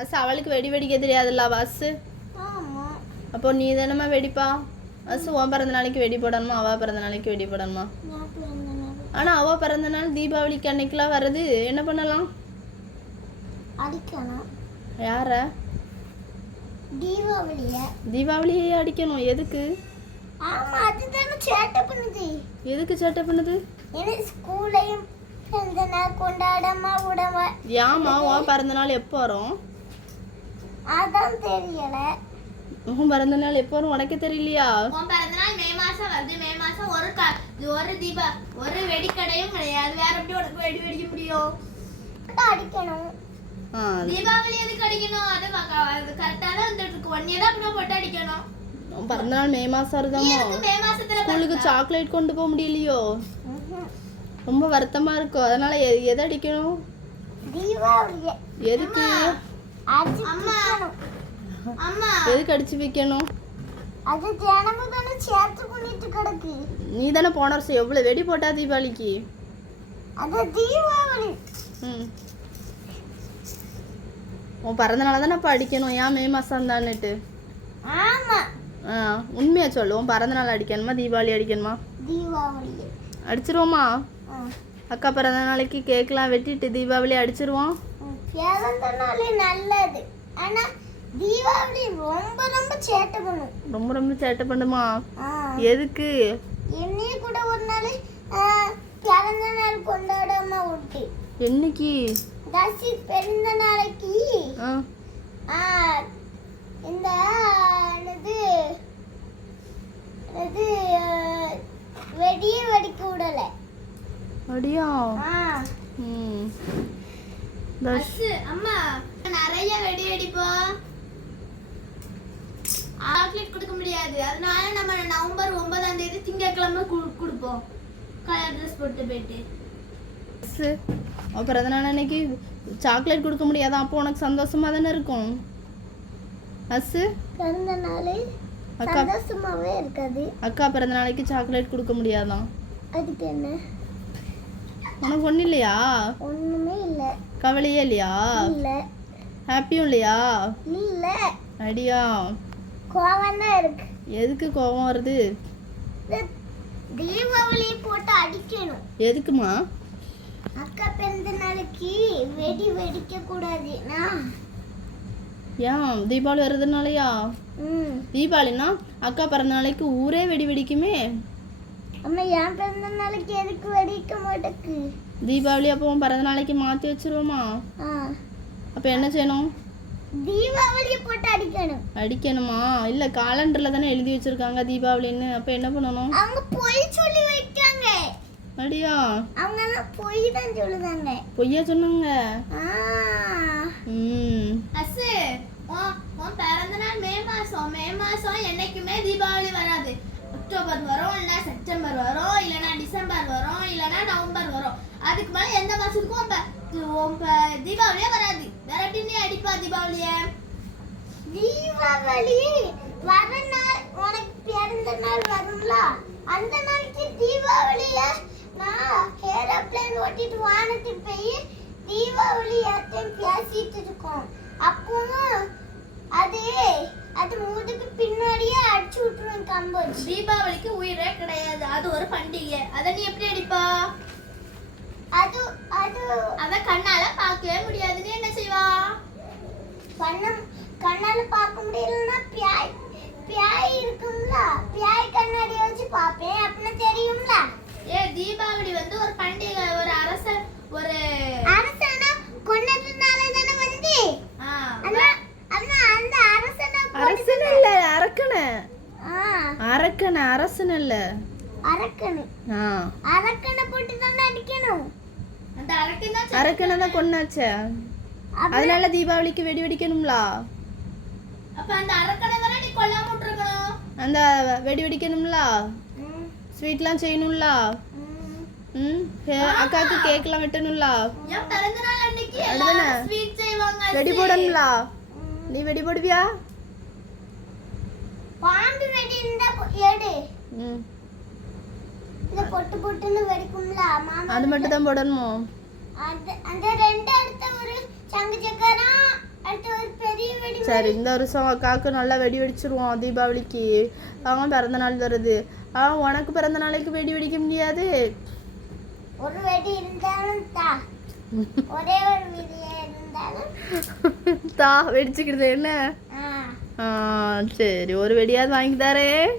As அவளுக்கு வெடி வெடிக்க தெரியாதுல்ல வாசு. அப்போ நீ தானம்மா வெடிப்பா. அசு உன் பிறந்த நாளைக்கு வெடி போடணுமா அவள் பிறந்த நாளைக்கு வெடி போடணுமா? ஆனால் அவள் பிறந்த நாள் தீபாவளிக்கு அன்னைக்கெலாம் வருது. என்ன பண்ணலாம்? அடிக்கணும். யார? தீபாவளியே அடிக்கணும். எதுக்கு? ஆமா அதுதானே சேட்டை பண்ணுது. எதுக்கு சேட்டை பண்ணுது? எனக்கு ஸ்கூலையும் பிறந்த நாள் கொண்டாடாம விடவ. ஏமா உன் பிறந்த நாள் எப்போ வரும்? அதான் தெரியல. உன் பிறந்த நாள் எப்போ வரும் உனக்கு தெரியலையா? உன் பிறந்த நாள் மே மாசம் வருது. மே மாசம் ஒரு வெடிக்கடையும் கிடையாது. வேற எப்படி உனக்கு வெடி வெடிக்க முடியும்? அடிக்கணும். தீபாவளி எதுக்கு அடிக்கணும்? அது கரெக்டா தான் வந்துட்டு இருக்கு. 1 இயரா அப்படி போட்டு அடிக்கணும். உன் பிறந்த நாள் மே மாசம் வருதாமா? மே மாசத்துல ஸ்கூலுக்கு சாக்லேட் கொண்டு போக முடியலையோ? ரொம்ப வருத்தமா இருக்கும். அதனால எதை அடிக்கணும்? தீபாவளி. எதுக்கு? அம்மா அம்மா எதுக்கு அடிச்சு வைக்கணும்? அது தினமும் தானே சேர்த்து பண்ணிட்டு கிடக்கு. நீ தானே போன வருஷம் எவ்வளவு வெடி போட்டா தீபாவளிக்கு? அது தீபாவளி. உன் பிறந்த நாள் தானே அப்போ அடிக்கணும். ஏன் மே மாசம் தான்னுட்டு? ஆமா. உண்மையா சொல்லு. உன் பிறந்த நாள் அடிக்கணுமா தீபாவளி அடிக்கணுமா? தீபாவளி அடிச்சிருவோமா? அக்கா பிறந்த நாளைக்கு கேக்லாம் வெட்டிட்டு தீபாவளி அடிச்சிருவோம். பிறந்த நாளே நல்லது. ஆனா தீபாவளி ரொம்ப ரொம்ப சேட்டை பண்ணும். ரொம்ப சேட்டை பண்ணுமா? எதுக்கு? என்னைய கூட ஒரு நாள் பிறந்த நாள் கொண்டாடாம விட்டு. என்னைக்கு? தசி பிறந்த நாளைக்கு இந்த இது வெடியே வெடிக்க விடல. அடியா? அம்மா நிறைய வெடி வெடிப்போம். சாக்லேட் கொடுக்க முடியாது. அதனால நம்ம நவம்பர் 9ஆம் தேதி திங்கட்கிழமை கொடுப்போம். கலர் ட்ரெஸ் போட்டு போயிட்டு. பிறந்த நாள் அன்னைக்கு சாக்லேட் கொடுக்க முடியாதா? அப்போ உனக்கு சந்தோஷமா தானே இருக்கும். அசு பிறந்த நாள் சந்தோஷமாவே இருக்காது. அக்கா பிறந்த நாளைக்கு சாக்லேட் கொடுக்க முடியாதான்? அதுக்கு என்ன? உனக்கு ஒன்றும் இல்லையா? ஒண்ணுமே இல்லை. கவலையே இல்லையா? இல்லை. ஹாப்பியும் இல்லையா? இல்லை. அடியா? கோவம் தான் இருக்கு. எதுக்கு கோவம் வருது? தீபாவளி போட்டு அடிக்கணும். எதுக்குமா? அக்கா பிறந்த நாளைக்கு வெடி வெடிக்க கூடாது. ஏன் தீபாவளி வருதுனாலயா? தீபாவளினா அக்கா பிறந்த நாளைக்கு ஊரே வெடி வெடிக்குமே. அம்மா என் பிறந்த நாளைக்கு எதுக்கு வெடிக்க மாட்டேக்கு? தீபாவளி அப்போ பிறந்த நாளைக்கு மாற்றி வச்சிருவோமா? அப்போ என்ன செய்யணும்? தீபாவளியை போட்டு அடிக்கணும். அடிக்கணுமா? இல்லை காலண்டரில் தானே எழுதி வச்சிருக்காங்க தீபாவளின்னு. அப்போ என்ன பண்ணணும்? அவங்க பொய் சொல்லி வைக்காங்க. அடியா? அவங்க எல்லாம் பொய் தான் சொல்லுதாங்க. பொய்யா சொன்னாங்க? அசு உன் பிறந்த நாள் மே மாசம் என்னைக்குமே தீபாவளி வராது. அக்டோபர் வரும், இல்லைன்னா செப்டம்பர் வரும், இல்லைன்னா டிசம்பர் வரும், இல்லைன்னா நவம்பர் வரும். அதுக்கு மேலே எந்த மாசத்துக்கும் தீபாவளியே வராது. வேற எப்படி நீ அடிப்பா தீபாவளிய? தீபாவளி வர நாள் உனக்கு பிறந்த நாள் வரும்ல, அந்த நாளைக்கு தீபாவளியில நான் ஏரோப்ளேன் ஓட்டிட்டு வானத்துக்கு போய் தீபாவளி யார்ட்டையும் பேசிட்டு இருக்கோம். அப்பவும் அது முதுக்கு பின்னாடியே அடிச்சு விட்டுருவேன் கம்பு. தீபாவளிக்கு உயிரே கிடையாது. அது ஒரு பண்டிகை. அதை நீ எப்படி அடிப்பா? அத கண்ணால பார்க்கவே முடியாதுன்னு என்ன செய்வா? கண்ணால பார்க்க முடியலன்னா பியாய் இருக்கும்ல, பியாய் கண்ணாடி வச்சு பாப்பேன். அப்படின்னா தெரியும்ல. தீபாவளி ஒரு பண்டிகை. ஒரு அரசனா கொன்னதுனால தானே வந்து. அந்த அரசன் இல்ல, அரக்கன. அரசன் இல்ல, அரக்கனை போட்டு தானே அடிக்கணும். அந்த அரக்கனை தான் கொன்னாச்சே. அதனால தீபாவளிக்கு வெடி வெடிக்கணும்ல. அப்ப அந்த அரக்கனை தானே நீ கொல்லாம விட்டுறணும். அந்த வெடி வெடிக்கணும்ல, ஸ்வீட்லாம் செய்யணும்ல. அக்காக்கு கேக்லாம் வெட்டணும்ல. என் பிறந்த நாள் அன்னைக்கு எல்லாரும் ஸ்வீட் செய்வாங்க. வெடி போடணும்ல. நீ வெடி போடுவியா? பாம்பு வெடி இருந்தா எடு. இந்த பொட்டு பொட்டுன்னு வெடிக்கும்ல மாமா, அது மட்டும் தான் போடணுமோ? அந்த ரெண்டு அடுத்த ஒரு சங்கு சக்கரம், அடுத்த ஒரு சரி இந்த வருஷம் அக்காவுக்கு நல்லா வெடி வெடிச்சிருவோம் தீபாவளிக்கு. அவன் பிறந்த நாள் வருது. உனக்கு பிறந்த நாளைக்கு வெடி வெடிக்க முடியாது. ஒரு வெடி இருந்தாலும் தா. ஒரே ஒரு வெடி இருந்தாலும் தா வெடிச்சுக்கிடுது என்ன? சரி ஒரு வெடியாவது வாங்கி தரேன்.